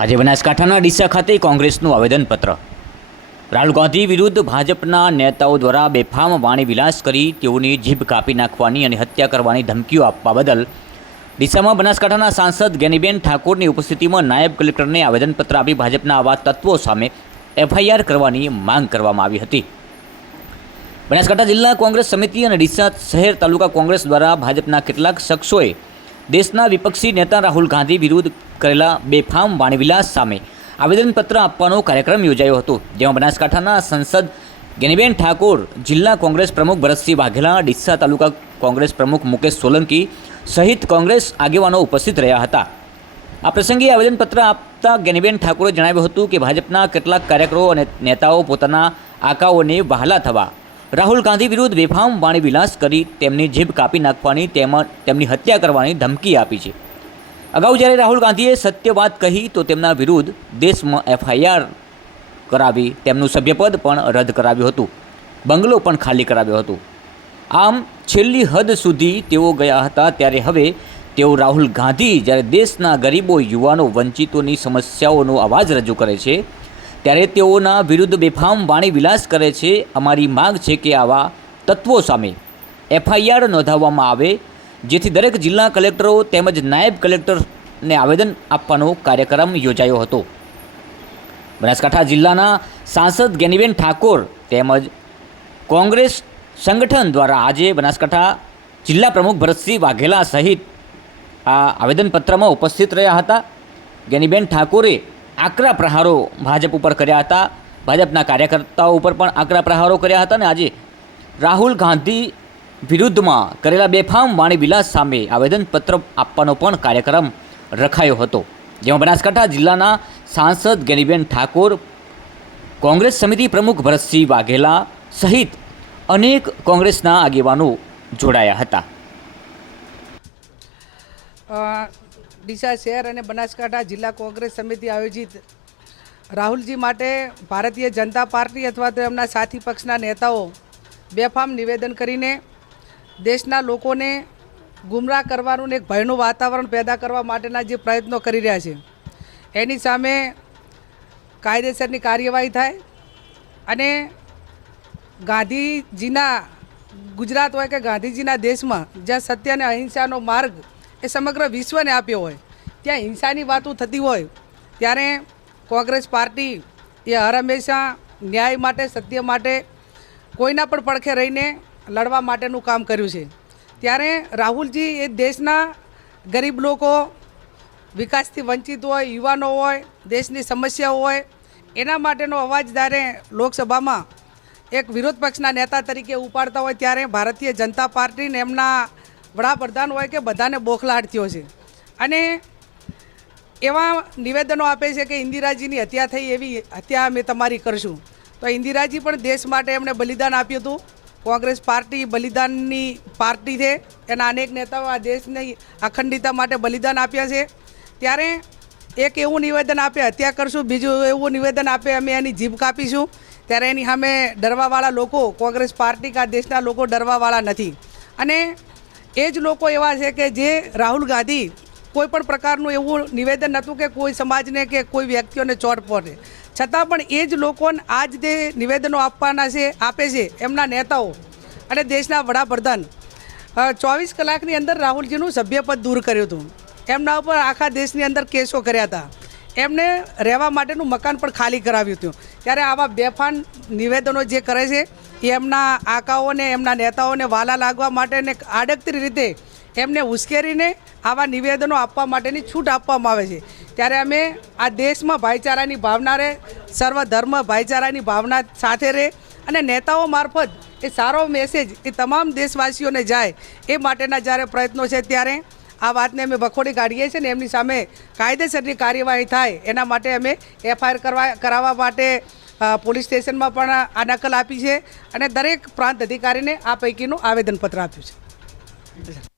આજે બનાસકાંઠાના ડીસા ખાતે કોંગ્રેસનું આવેદનપત્ર. રાહુલ ગાંધી વિરુદ્ધ ભાજપના નેતાઓ દ્વારા બેફામ વાણી વિલાસ કરી તેઓની જીભ કાપી નાખવાની અને હત્યા કરવાની ધમકીઓ આપવા બદલ ડીસામાં બનાસકાંઠાના સાંસદ ગેનીબેન ઠાકોરની ઉપસ્થિતિમાં નાયબ કલેક્ટરને આવેદનપત્ર આપી ભાજપના આવા તત્વો સામે એફઆઈઆર કરવાની માંગ કરવામાં આવી હતી. બનાસકાંઠા જિલ્લા કોંગ્રેસ સમિતિ અને ડીસા શહેર તાલુકા કોંગ્રેસ દ્વારા ભાજપના કેટલાક શખ્સોએ દેશના વિપક્ષી નેતા રાહુલ ગાંધી વિરુદ્ધ કરેલા બેફામ વાણીવિલાસ સામે આવેદનપત્ર આપવાનો કાર્યક્રમ યોજાયો હતો, જેમાં બનાસકાંઠાના સંસદ જ્ઞાનીબેન ઠાકોર, જિલ્લા કોંગ્રેસ પ્રમુખ ભરતસિંહ વાઘેલા, ડીસા તાલુકા કોંગ્રેસ પ્રમુખ મુકેશ સોલંકી સહિત કોંગ્રેસ આગેવાનો ઉપસ્થિત રહ્યા હતા. આ પ્રસંગે આવેદનપત્ર આપતા જ્ઞાનીબેન ઠાકોરે જણાવ્યું હતું કે ભાજપના કેટલાક કાર્યકરો અને નેતાઓ પોતાના આકાઓને વહાલા થવા રાહુલ ગાંધી વિરુદ્ધ બેફામ વાણીવિલાસ કરી તેમની જીભ કાપી નાખવાની તેમજ તેમની હત્યા કરવાની ધમકી આપી છે. અગાઉ જ્યારે રાહુલ ગાંધીએ સત્ય વાત કહી તો તેમના વિરુદ્ધ દેશમાં એફઆઈઆર કરાવી તેમનું સભ્યપદ પણ રદ કરાવ્યું હતું. બંગલો પણ ખાલી કરાવ્યો હતો. આમ છેલ્લી હદ સુધી તેઓ ગયા હતા ત્યારે હવે તેઓ રાહુલ ગાંધી જ્યારે દેશના ગરીબો, યુવાનો, વંચિતોની સમસ્યાઓનો અવાજ રજૂ કરે છે ત્યારે તેઓના વિરુદ્ધ બેફામ વાણી વિલાસ કરે છે. અમારી માંગ છે કે આવા તત્વો સામે એફઆઈઆર નોંધાવવામાં આવે, જેથી દરેક જિલ્લા કલેક્ટરો તેમજ નાયબ કલેક્ટરને આવેદન આપવાનો કાર્યક્રમ યોજાયો હતો. બનાસકાંઠા જિલ્લાના સાંસદ ગેનીબેન ઠાકોર તેમજ કોંગ્રેસ સંગઠન દ્વારા આજે બનાસકાંઠા જિલ્લા પ્રમુખ ભરતસિંહ વાઘેલા સહિત આ આવેદનપત્રમાં ઉપસ્થિત રહ્યા હતા. ગેનીબેન ઠાકોરે આકરા પ્રહારો ભાજપ ઉપર કર્યા હતા. ભાજપના કાર્યકર્તાઓ ઉપર પણ આકરા પ્રહારો કર્યા હતા અને આજે રાહુલ ગાંધી વિરુદ્ધમાં કરેલા બેફામ વાણી વિલાસ સામે આવેદનપત્ર આપવાનો પણ કાર્યક્રમ રખાયો હતો. જેમાં બનાસકાંઠા જિલ્લાના સાંસદ ગેનીબેન ઠાકોર, કોંગ્રેસ સમિતિ પ્રમુખ ભરતસિંહ વાઘેલા સહિત અનેક કોંગ્રેસના આગેવાનો જોડાયા હતા. ડીસા શહેર અને બનાસકાંઠા જિલ્લા કોંગ્રેસ સમિતિ આયોજિત રાહુલજી માટે ભારતીય જનતા પાર્ટી અથવા તો એમના સાથી પક્ષના નેતાઓ બેફામ નિવેદન કરીને દેશના લોકોને ગુમરાહ કરવાનું એક ભયનું વાતાવરણ પેદા કરવા માટેના જે પ્રયત્નો કરી રહ્યા છે. એની સામે કાયદેસરની કાર્યવાહી થાય અને ગાંધીજીના ગુજરાત હોય કે ગાંધીજીના દેશમાં જ્યાં સત્ય અને અહિંસાનો માર્ગ એ સમગ્ર વિશ્વને આપ્યો હોય. ત્યાં હિંસાની વાતો થતી હોય, ત્યારે કોંગ્રેસ પાર્ટી એ હર હંમેશા ન્યાય માટે, સત્ય માટે, કોઈના પણ પડખે રહીને લડવા માટેનું કામ કર્યું છે. ત્યારે રાહુલજી એ દેશના ગરીબ લોકો, વિકાસથી વંચિત હોય, યુવાનો હોય, દેશની સમસ્યાઓ હોય, એના માટેનો અવાજ જ્યારે લોકસભામાં એક વિરોધ પક્ષના નેતા તરીકે ઉપાડતા હોય, ત્યારે ભારતીય જનતા પાર્ટીને એમના વડાપ્રધાન હોય કે બધાને બોખલાટ થયો છે. અને એવા નિવેદનો આપે છે કે ઇન્દિરાજીની હત્યા થઈ એવી હત્યા અમે તમારી કરશું. તો ઇન્દિરાજી પણ દેશ માટે એમણે બલિદાન આપ્યું હતું. કોંગ્રેસ પાર્ટી બલિદાનની પાર્ટી છે. એના અનેક નેતાઓ આ દેશની અખંડિતતા માટે બલિદાન આપ્યા છે. ત્યારે એક એવું નિવેદન આપે, હત્યા કરશું. બીજું એવું નિવેદન આપે, અમે એની જીભ કાપીશું. ત્યારે એની સામે ડરવાવાળા લોકો, કોંગ્રેસ પાર્ટી કે આ દેશના લોકો ડરવાવાળા નથી. અને એ જ લોકો એવા છે કે જે રાહુલ ગાંધી કોઈ પણ પ્રકારનું એવું નિવેદન નહોતું કે કોઈ સમાજને કે કોઈ વ્યક્તિઓને ચોટ પડે. છતાં પણ એ જ લોકોને આજ જે નિવેદનો આપવાના છે, આપે છે એમના નેતાઓ અને દેશના વડાપ્રધાન ચોવીસ કલાકની અંદર રાહુલજીનું સભ્યપદ દૂર કર્યું હતું. એમના ઉપર આખા દેશની અંદર કેસો કર્યા હતા. એમને રહેવા માટેનું મકાન પણ ખાલી કરાવ્યું હતું. ત્યારે આવા બેફાન નિવેદનો જે કરે છે એમના આકાઓને, એમના નેતાઓને વાલા લાગવા માટે ને આડકતરી રીતે એમને ઉશ્કેરીને આવા નિવેદનો આપવા માટેની છૂટ આપવામાં આવે છે. ત્યારે અમે આ દેશમાં ભાઈચારાની ભાવના રહે, સર્વધર્મ ભાઈચારાની ભાવના સાથે રહે અને નેતાઓ મારફત એ સારો મેસેજ એ તમામ દેશવાસીઓને જાય એ માટેના જ્યારે પ્રયત્નો છે ત્યારે આ વાતને અમે વખોડી કાઢીએ છીએ ને એમની સામે કાયદેસરની કાર્યવાહી થાય એના માટે અમે એફઆઈઆર કરવા, કરાવવા માટે પોલીસ સ્ટેશનમાં પણ આ નકલ આપી છે અને દરેક પ્રાંત અધિકારીને આ પૈકીનું આવેદનપત્ર આપ્યું છે.